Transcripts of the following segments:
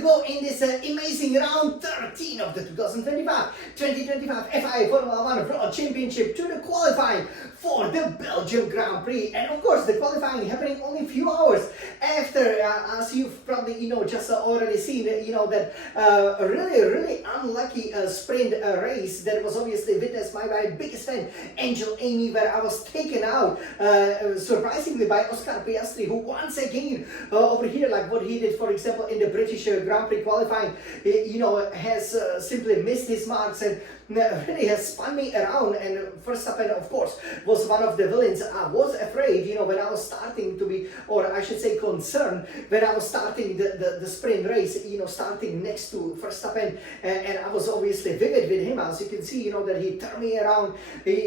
to go in this amazing round 13 of the 2025 FIA Formula 1 World Championship to the qualifying for the Belgian Grand Prix. And of course, the qualifying happening only a few hours after, as you've probably, just already seen, that really unlucky sprint race that was obviously witnessed by my biggest fan, Angel Amy, where I was taken out, surprisingly, by Oscar Piastri, who once again, over here, like what he did, for example, in the British Grand Prix qualifying, has simply missed his marks and really has spun me around. And Verstappen, of course, was one of the villains. I was afraid, when I was starting to be, or I should say concerned, when I was starting the sprint race, starting next to Verstappen, and I was obviously vivid with him, as you can see, that he turned me around,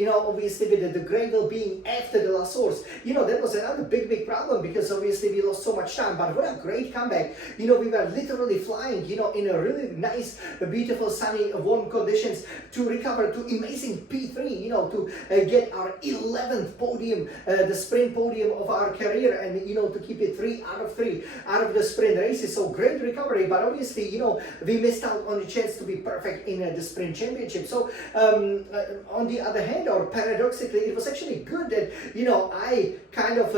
obviously with the gravel being after the last source. That was another big problem, because obviously we lost so much time. But what a great comeback. We were literally flying, in a really nice, beautiful, sunny, warm conditions to recover to amazing P3, to get our 11th podium, the sprint podium of our career, and to keep it 3 out of 3 out of the sprint races. So great recovery, but obviously we missed out on the chance to be perfect in the sprint championship. So on the other hand, or paradoxically, it was actually good that I kind of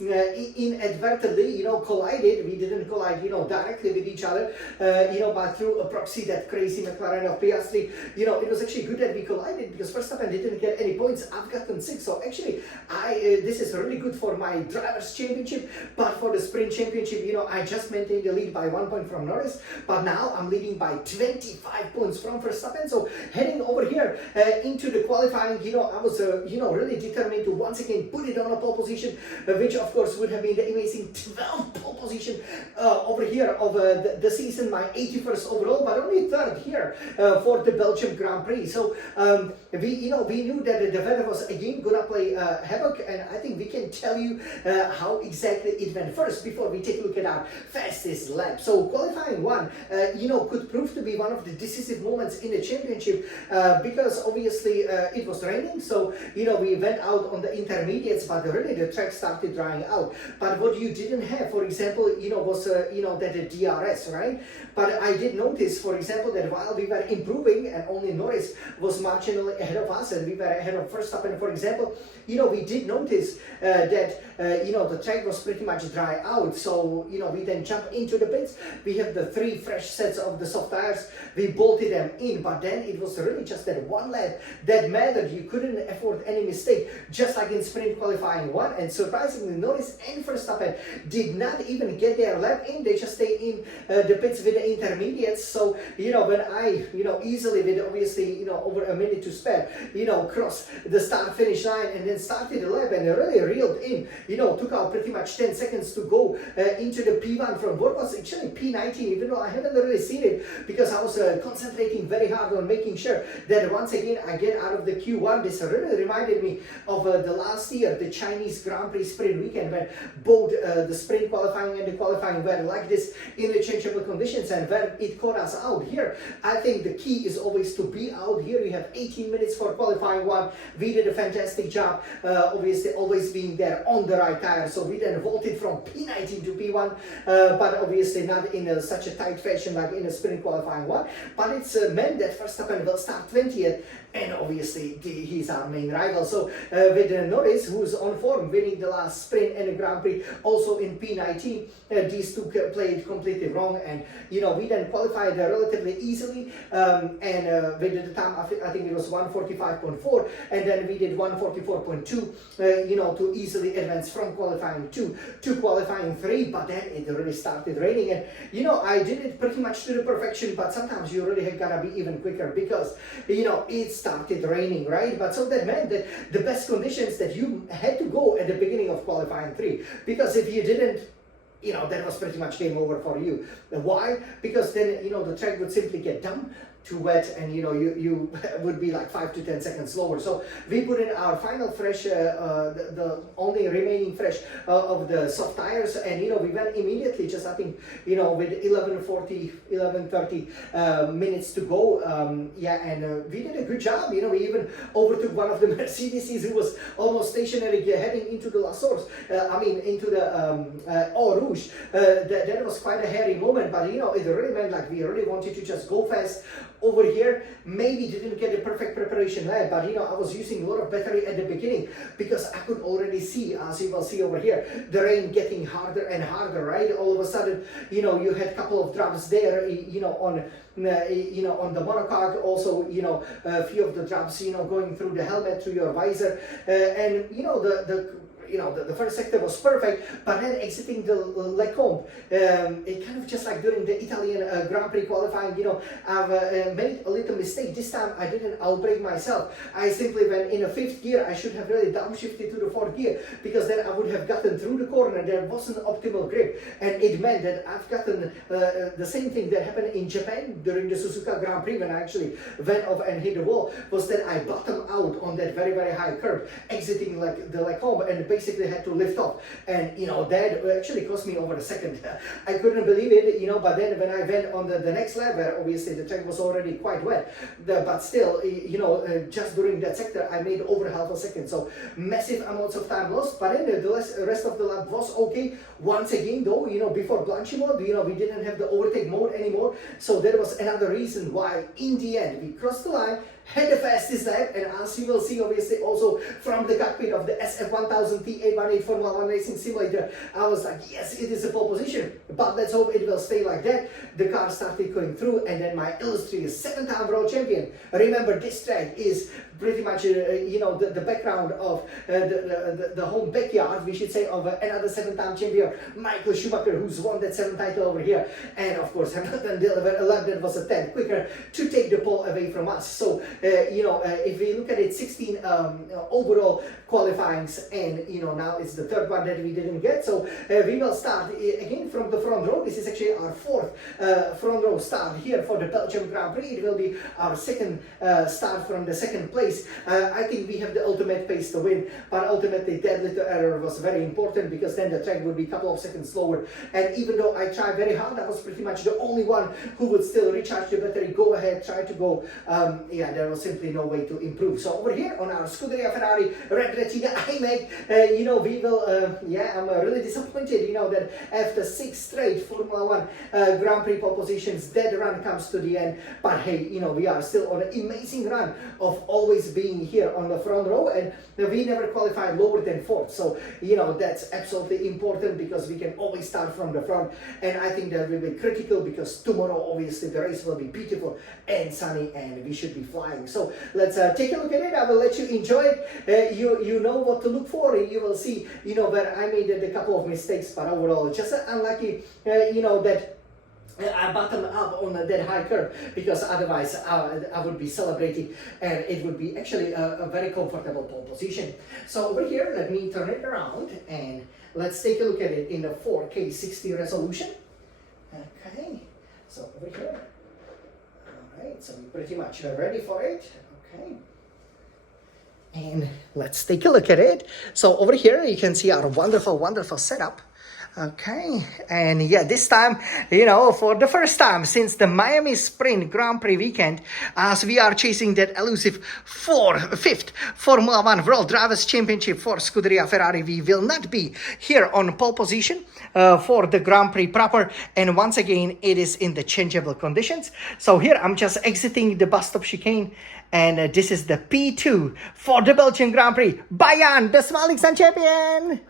inadvertently collided. We didn't collide directly with each other, but through a proxy, that crazy McLaren of Piastri. It was actually good that we collided, because Verstappen didn't get any points. I've gotten 6. So actually, this is really good for my drivers' championship. But for the sprint championship, I just maintained the lead by 1 point from Norris. But now I'm leading by 25 points from Verstappen. So heading over here into the qualifying, I was really determined to once again put it on a pole position, which of course would have been the amazing 12th pole position over here of the season, my 81st overall, but only 3rd here for the Belgian Grand Prix. So we knew that the weather was again gonna play havoc, and I think we can tell you how exactly it went first before we take a look at our fastest lap. So qualifying 1, could prove to be one of the decisive moments in the championship, because obviously it was raining. So we went out on the intermediates, but really the track started drying out. But what you didn't have, for example, was that the DRS, right? But I did notice, for example, that while we were improving and only Norris was marginally ahead of us and we were ahead of Verstappen, for example, we did notice that the track was pretty much dry out. So we then jump into the pits. We have the 3 fresh sets of the soft tires. We bolted them in, but then it was really just that one lap that mattered. You couldn't afford any mistake, just like in sprint qualifying 1. And surprisingly, Norris and Verstappen did not even get their lap in. They just stayed in the pits with the intermediates. So when I easily, with obviously over a minute to spare, crossed the start finish line and then started the lap and really reeled in, took out pretty much 10 seconds to go into the P1 from what was actually P19, even though I haven't really seen it, because I was concentrating very hard on making sure that once again I get out of the Q1. This really reminded me of the last year, the Chinese Grand Prix sprint weekend, when both the sprint qualifying and the qualifying were like this interchangeable conditions, and where it caught us out here. I think the key is always to be out here. We have 18 minutes for qualifying 1. We did a fantastic job, obviously always being there on the right tire. So we then vaulted from P19 to P1, but obviously not in such a tight fashion like in a sprint qualifying 1. But it's meant that Verstappen will start 20th, and obviously he's our main rival. So with Norris, who's on form, winning the last sprint and the Grand Prix, also in P19, these two played completely wrong, and we then qualified relatively easily, and we did the time, I think it was 1:45.4, and then we did 1:44.2, to easily advance from qualifying 2 to qualifying 3. But then it really started raining, and I did it pretty much to the perfection, but sometimes you really gotta be even quicker, because it started raining, right? But so that meant that the best conditions that you had to go at the beginning of qualifying 3, because if you didn't, that was pretty much game over for you. Why? Because then, the track would simply get dumb, too wet, and you would be like 5 to 10 seconds slower. So we put in our final fresh, the only remaining fresh of the soft tires, and we went immediately, just I think with 11:30 minutes to go. And we did a good job. We even overtook one of the Mercedes who was almost stationary heading into the La Source. Into the Eau Rouge. That was quite a hairy moment, but it really meant like we really wanted to just go fast over here. Maybe didn't get the perfect preparation there, but I was using a lot of battery at the beginning because I could already see, as you will see over here, the rain getting harder and harder, right? All of a sudden, you had a couple of drops there, on the monocoque, also a few of the drops going through the helmet, through your visor, and the first sector was perfect, but then exiting the Lecombe, it kind of just like during the Italian Grand Prix qualifying, I've made a little mistake. This time I didn't outbrake myself. I simply went in a fifth gear. I should have really downshifted to the fourth gear, because then I would have gotten through the corner. There wasn't optimal grip, and it meant that I've gotten the same thing that happened in Japan during the Suzuka Grand Prix when I actually went off and hit the wall, was that I bottomed out on that very, very high curve, exiting like the Lecombe, and basically had to lift off, and that actually cost me over a second. I couldn't believe it, but then when I went on the next lap, where obviously the track was already quite wet, but still, just during that sector I made over half a second, so massive amounts of time lost. But then the rest of the lap was okay. Once again though, before Blanchi mode, we didn't have the overtake mode anymore, so that was another reason why in the end we crossed the line, had the fastest lap, and as you will see obviously also from the cockpit of the SF1000 T818 Formula 1 Racing Simulator, I was like, yes, it is a pole position, but let's hope it will stay like that. The car started going through, and then my illustrious 7-time world champion, remember this track is pretty much the background of the home backyard, we should say, of another 7-time champion, Michael Schumacher, who's won that 7th title over here, and of course Hamilton delivered a lap that was a 10 quicker to take the pole away from us. So if we look at it, 16 overall qualifyings, and now it's the third one that we didn't get. So we will start again from the front row. This is actually our fourth front row start here for the Belgian Grand Prix. It will be our second start from the second place. I think we have the ultimate pace to win, but ultimately that little error was very important, because then the track would be a couple of seconds slower, and even though I tried very hard, I was pretty much the only one who would still recharge the battery, go ahead, try to go. There was simply no way to improve. So over here on our Scuderia Ferrari Red Retina iMac, we will, I'm really disappointed, that after 6 straight Formula 1 Grand Prix pole positions, that run comes to the end. But hey, we are still on an amazing run of always being here on the front row, and we never qualified lower than 4th. So, that's absolutely important, because we can always start from the front, and I think that will be critical, because tomorrow obviously the race will be beautiful and sunny, and we should be flying. So let's take a look at it. I will let you enjoy it. You know what to look for. You will see, where I made a couple of mistakes, but overall just unlucky, that I bottomed up on that high curve, because otherwise I would be celebrating, and it would be actually a very comfortable pole position. So over here, let me turn it around, and let's take a look at it in the 4K 60 resolution. Okay, so over here. Alright, so we're pretty much ready for it. Okay. And let's take a look at it. So over here you can see our wonderful, wonderful setup. Okay, and yeah, this time, for the first time since the Miami Sprint Grand Prix weekend, as we are chasing that elusive 5th Formula 1 World Drivers' Championship for Scuderia Ferrari, we will not be here on pole position for the Grand Prix proper, and once again, it is in the changeable conditions. So here, I'm just exiting the bus stop chicane, and this is the P2 for the Belgian Grand Prix. Bayern, the Smiling Sun champion!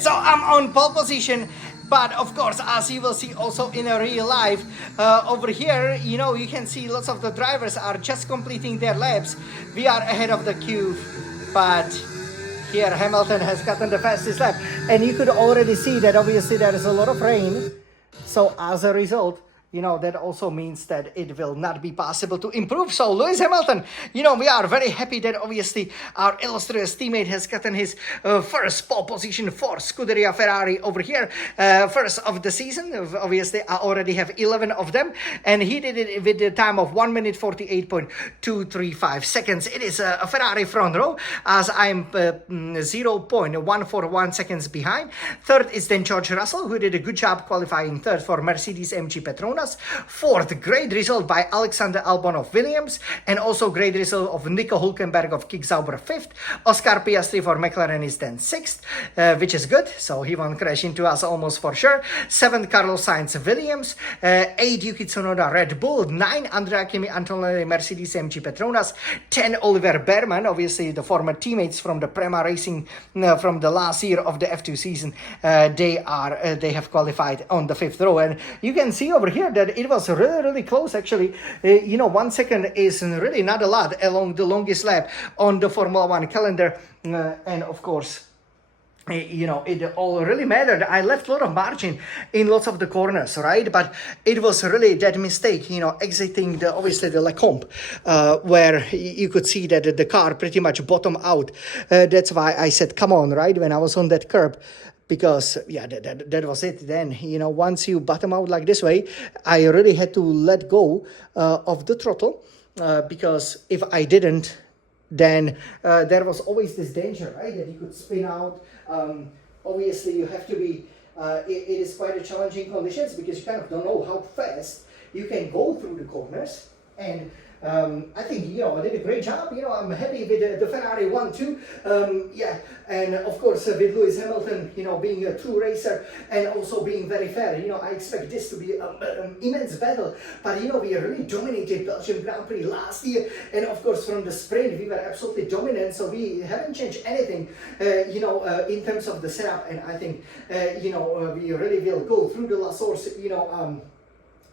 So I'm on pole position. But of course, as you will see also in a real life, over here, you know, you can see lots of the drivers are just completing their laps. We are ahead of the queue, but here Hamilton has gotten the fastest lap. And you could already see that obviously there is a lot of rain. So as a result, you know, that also means that it will not be possible to improve. So Lewis Hamilton, you know, we are very happy that obviously our illustrious teammate has gotten his first pole position for Scuderia Ferrari over here. First of the season. Obviously, I already have 11 of them. And he did it with the time of 1 minute 48.235 seconds. It is a Ferrari front row, as I'm 0.141 seconds behind. Third is then George Russell, who did a good job qualifying third for Mercedes-AMG Petronas. Fourth, great result by Alexander Albon of Williams, and also great result of Nico Hülkenberg of Kick Sauber fifth. Oscar Piastri for McLaren is then sixth, which is good, so he won't crash into us almost for sure. Seventh, Carlos Sainz Williams. Eight, Yuki Tsunoda Red Bull. Nine, Andrea Kimi Antonelli Mercedes-AMG Petronas. 10, Oliver Behrman, obviously the former teammates from the Prema Racing from the last year of the F2 season. They have qualified on the fifth row, and you can see over here that it was really close actually. You know, 1 second is really not a lot along the longest lap on the Formula One calendar, and of course, you know, it all really mattered. I left a lot of margin in lots of the corners, right? But it was really that mistake, you know, exiting obviously the Lecombe, where you could see that the car pretty much bottomed out. That's why I said, come on, right? When I was on that curb. Because, yeah, that was it then. You know, once you bottom out like this way, I really had to let go of the throttle, because if I didn't, then there was always this danger, right, that you could spin out. Obviously, you have to be, it is quite a challenging conditions, because you kind of don't know how fast you can go through the corners. And I think, you know, I did a great job. You know, I'm happy with the Ferrari 1-2. Yeah, and of course with Lewis Hamilton, you know, being a true racer and also being very fair. You know, I expect this to be an immense battle. But, you know, we really dominated Belgian Grand Prix last year. And of course from the sprint, we were absolutely dominant. So we haven't changed anything, you know, in terms of the setup. And I think, you know, we really will go through the last source, you know,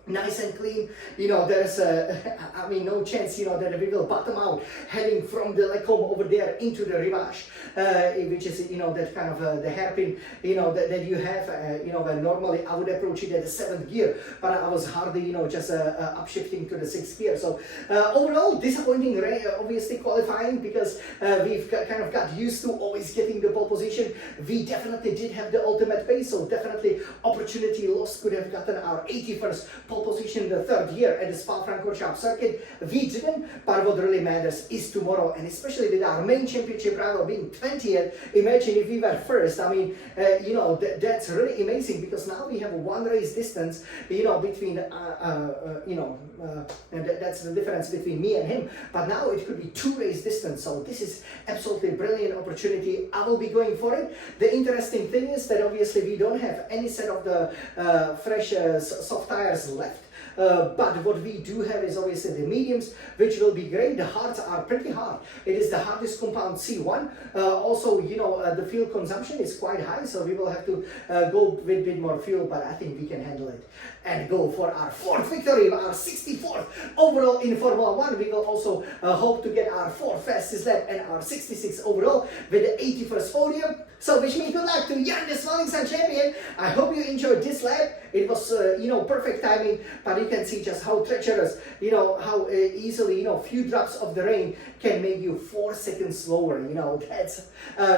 nice and clean. You know, there's I mean, no chance, you know, that we will bottom out heading from the Lecombe over there into the Rivage, which is, you know, that kind of the hairpin, you know, that you have, you know, when normally I would approach it at the 7th gear, but I was hardly, you know, just upshifting to the 6th gear. So overall, disappointing, obviously qualifying, because we've kind of got used to always getting the pole position. We definitely did have the ultimate pace, so definitely opportunity lost. Could have gotten our 81st pole position the 3rd year at the Spa-Francorchamps circuit. We didn't, but what really matters is tomorrow, and especially with our main championship rival being 20th. Imagine if we were first. I mean, you know, that's really amazing, because now we have one race distance, you know, between, you know, and that's the difference between me and him. But now it could be 2 race distance. So this is absolutely brilliant opportunity. I will be going for it. The interesting thing is that obviously we don't have any set of the fresh soft tires left. But what we do have is obviously the mediums, which will be great. The hards are pretty hard. It is the hardest compound C1. Also, you know, the fuel consumption is quite high, so we will have to go with a bit more fuel, but I think we can handle it and go for our 4th victory, our 64th overall in Formula 1. We will also hope to get our 4th fastest lap and our 66th overall with the 81st podium. So wish me good luck to Jan the Swelling champion. I hope you enjoyed this lap. It was, you know, perfect timing, but you can see just how treacherous, you know, how easily, you know, few drops of the rain can make you 4 seconds slower. You know, that's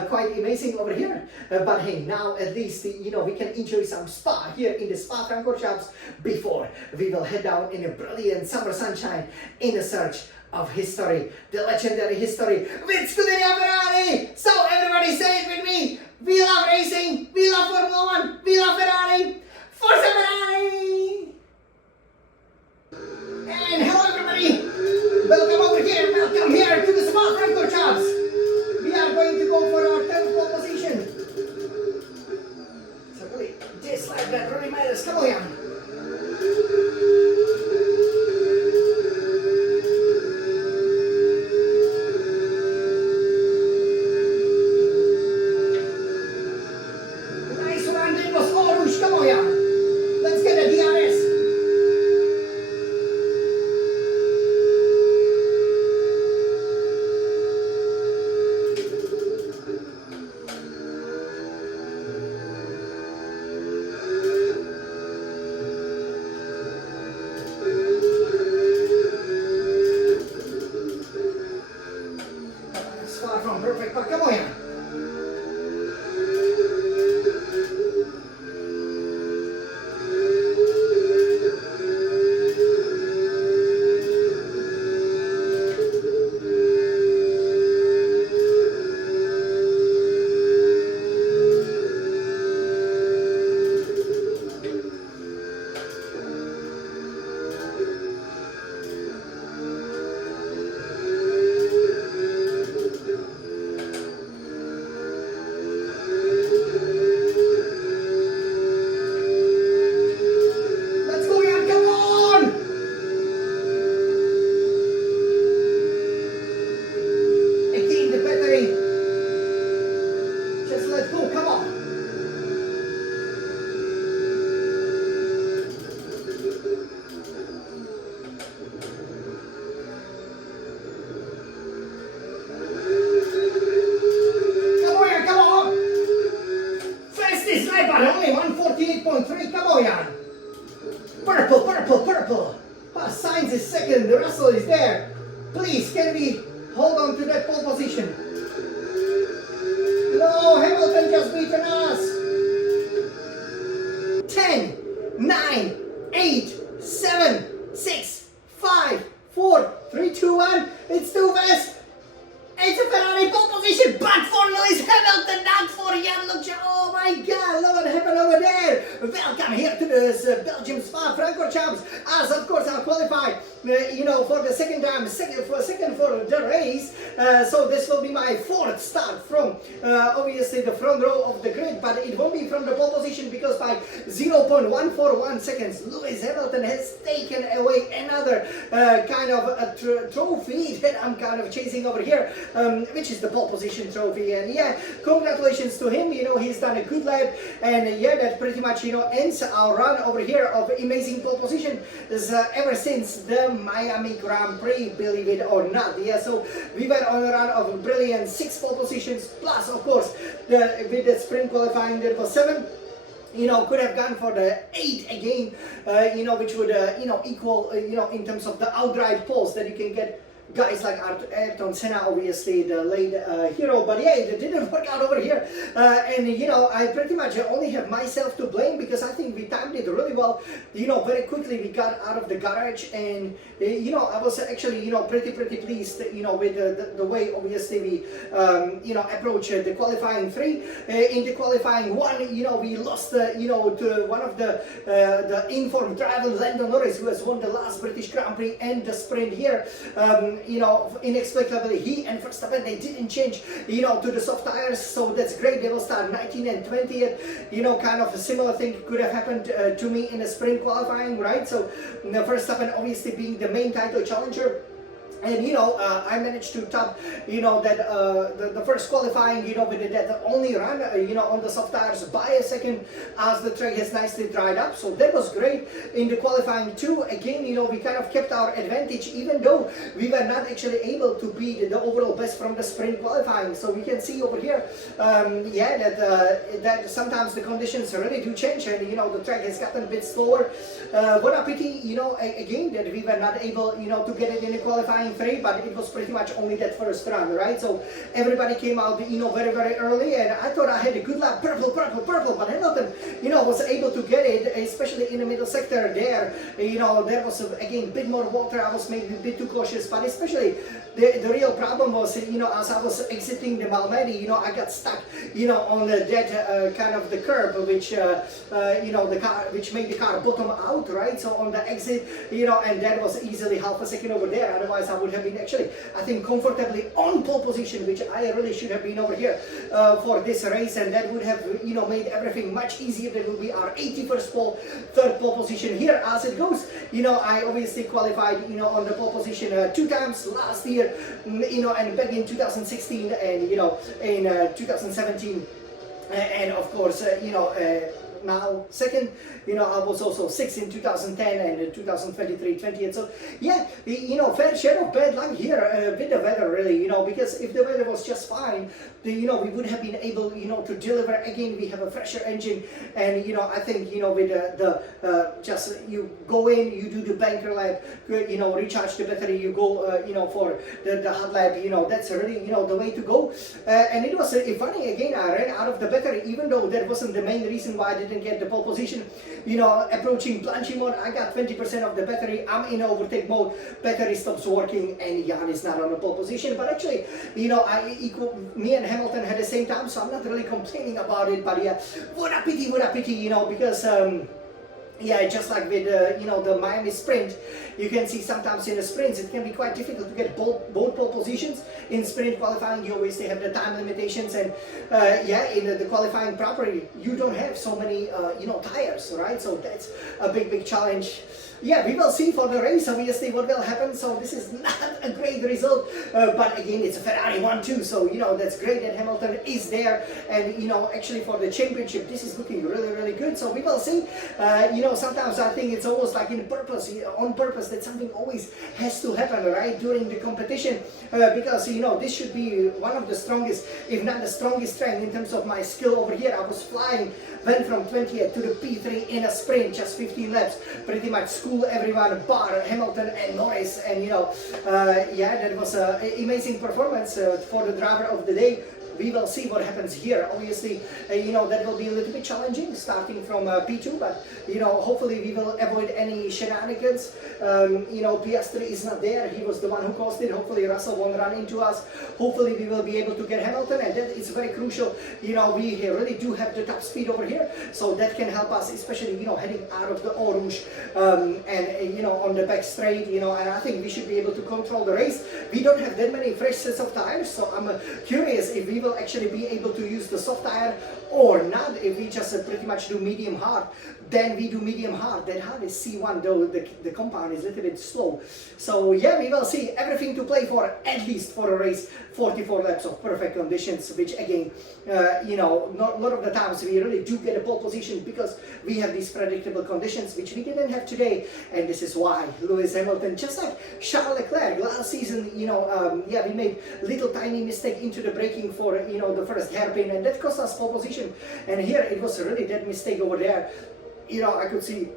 quite amazing over here. But hey, now at least, you know, we can enjoy some spa here in the Spa-Francorchamps before we will head down in a brilliant summer sunshine in the search of history, the legendary history with Scuderia Ferrari. So everybody say it with me. We love racing, we love Formula 1, we love Ferrari. Forza Ferrari! And hello everybody! Welcome over here, welcome here to the Spa-Francorchamps. We are going to go for our 10th pole position. So really, this lap that really matters. Come on, Jan. Hamilton, the Russell is there. Please, can we hold on to that pole position? No, Hamilton just beaten us. 10, 9, 8, 7, 6, 5, 4, 3, 2, 1. It's too fast. It's a Ferrari pole position, but for Lewis Hamilton, not for Jan Lucia. Oh my God, look what happened over there. Welcome here to this Belgium Spa-Francorchamps. As of course I'll qualify, for the second time, second for the race. So this will be my fourth start from obviously the front row of the grid, but it won't be from the pole position because by 0.141 seconds, Lewis Hamilton has taken away another kind of a trophy that I'm kind of chasing over here. Which is the pole position trophy, and yeah, congratulations to him. He's done a good lap, and yeah, that pretty much ends our run over here of amazing pole position ever since the Miami Grand Prix, believe it or not. Yeah, so we were on a run of brilliant 6 pole positions, plus of course with the sprint qualifying that was 7. Could have gone for the 8 again, which would equal in terms of the outright poles that you can get. Guys like Ayrton Senna, obviously the late hero, but yeah, it didn't work out over here, and I pretty much only have myself to blame because I think we timed it really well. Very quickly we got out of the garage, and I was actually pretty pleased with the way obviously we approached the qualifying 3. In the qualifying 1, we lost to one of the informed driver, Lando Norris, who has won the last British Grand Prix and the sprint here. Inexplicably, he and Verstappen, they didn't change, to the soft tires, so that's great. They will start 19th and 20th. Kind of a similar thing could have happened to me in the sprint qualifying, right? So, Verstappen obviously being the main title challenger. And I managed to top that the first qualifying with that only run on the soft tires by a second as the track has nicely dried up, so that was great. In the qualifying 2, again we kind of kept our advantage even though we were not actually able to beat the overall best from the sprint qualifying. So we can see over here that sometimes the conditions really do change, and the track has gotten a bit slower. What a pity again that we were not able to get it in the qualifying 3, but it was pretty much only that first run, right? So everybody came out very early, and I thought I had a good lap, purple, but Hamilton was able to get it, especially in the middle sector there. There was again a bit more water. I was maybe a bit too cautious, but especially the real problem was as I was exiting the Malmedy, I got stuck on that kind of the curb, which the car, which made the car bottom out, right? So on the exit, and that was easily half a second over there. Otherwise I would have been actually, I think, comfortably on pole position, which I really should have been over here for this race, and that would have made everything much easier. That would be our 81st pole, 3rd pole position here as it goes. I obviously qualified on the pole position 2 times last year, and back in 2016 and in 2017, and of course now second. I was also 6th in 2010 and in 2023 20th. So yeah, fair share of bad luck here with the weather, really. Because if the weather was just fine, we would have been able to deliver. Again, we have a fresher engine, and I think with the just you go in, you do the banker lap, recharge the battery, you go for the hot lap. That's really the way to go. And it was funny, again, I ran out of the battery, even though that wasn't the main reason why I didn't get the pole position. Approaching Blanchy mode, I got 20% of the battery. I'm in overtake mode, battery stops working, and Jan is not on the pole position. But actually, me and Hamilton had the same time, so I'm not really complaining about it. But yeah, what a pity, because yeah, just like with the Miami sprint, you can see sometimes in the sprints it can be quite difficult to get both pole positions. In sprint qualifying, you always have the time limitations, and yeah, in the qualifying properly, you don't have so many tires, right? So that's a big challenge. Yeah, we will see for the race obviously what will happen. So this is not a great great result, but again, it's a Ferrari 1-2, so that's great that Hamilton is there, and actually for the championship, this is looking really, really good. So we will see. Sometimes I think it's almost like on purpose, that something always has to happen, right, during the competition, because this should be one of the strongest, if not the strongest strength in terms of my skill over here. I was flying, went from 20th to the P3 in a sprint, just 15 laps, pretty much school everyone bar Hamilton and Norris, and that was an amazing performance for the driver of the day. We will see what happens here. Obviously, that will be a little bit challenging starting from P2, but hopefully we will avoid any shenanigans. Piastri is not there. He was the one who caused it. Hopefully Russell won't run into us. Hopefully we will be able to get Hamilton, and that is very crucial. We really do have the top speed over here, so that can help us, especially heading out of the Eau Rouge and on the back straight. And I think we should be able to control the race. We don't have that many fresh sets of tires, so I'm curious if we will actually be able to use the soft tire or not. If we just pretty much do medium hard, then we do medium hard. That hard is C1, though the compound is a little bit slow. So yeah, we will see. Everything to play for, at least for a race. 44 laps of perfect conditions, which again, not a lot of the times we really do get a pole position because we have these predictable conditions, which we didn't have today. And this is why Lewis Hamilton, just like Charles Leclerc last season, we made little tiny mistake into the braking for the first hairpin, and that cost us pole position. And here it was really that mistake over there. I could see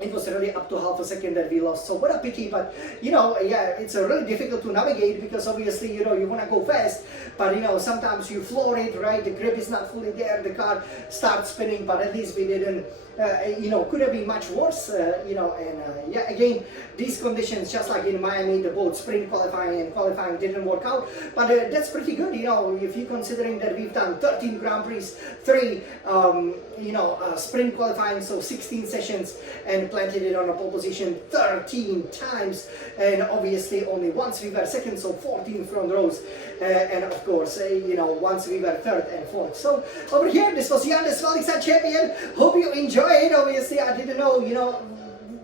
it was really up to half a second that we lost. So what a pity, but it's really difficult to navigate because obviously you want to go fast, but sometimes you floor it, right? The grip is not fully there, the car starts spinning, but at least we didn't. Could have been much worse, again, these conditions, just like in Miami, the both sprint qualifying and qualifying didn't work out, but that's pretty good, if you're considering that we've done 13 Grand Prix, 3, sprint qualifying, so 16 sessions, and planted it on a pole position 13 times, and obviously only once we were second, so 14 front rows, and of course, once we were third and fourth. So over here, this was Jan, the Svalixan champion. Hope you enjoyed it. Obviously, I didn't know,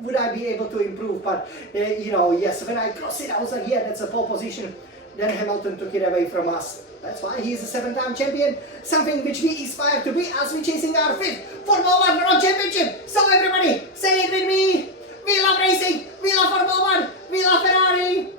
would I be able to improve, but yes, when I crossed it, I was like, yeah, that's a pole position. Then Hamilton took it away from us. That's why he's a 7-time champion, something which we aspire to be as we're chasing our 5th Formula 1 World Championship. So everybody, say it with me. We love racing, we love Formula 1, we love Ferrari.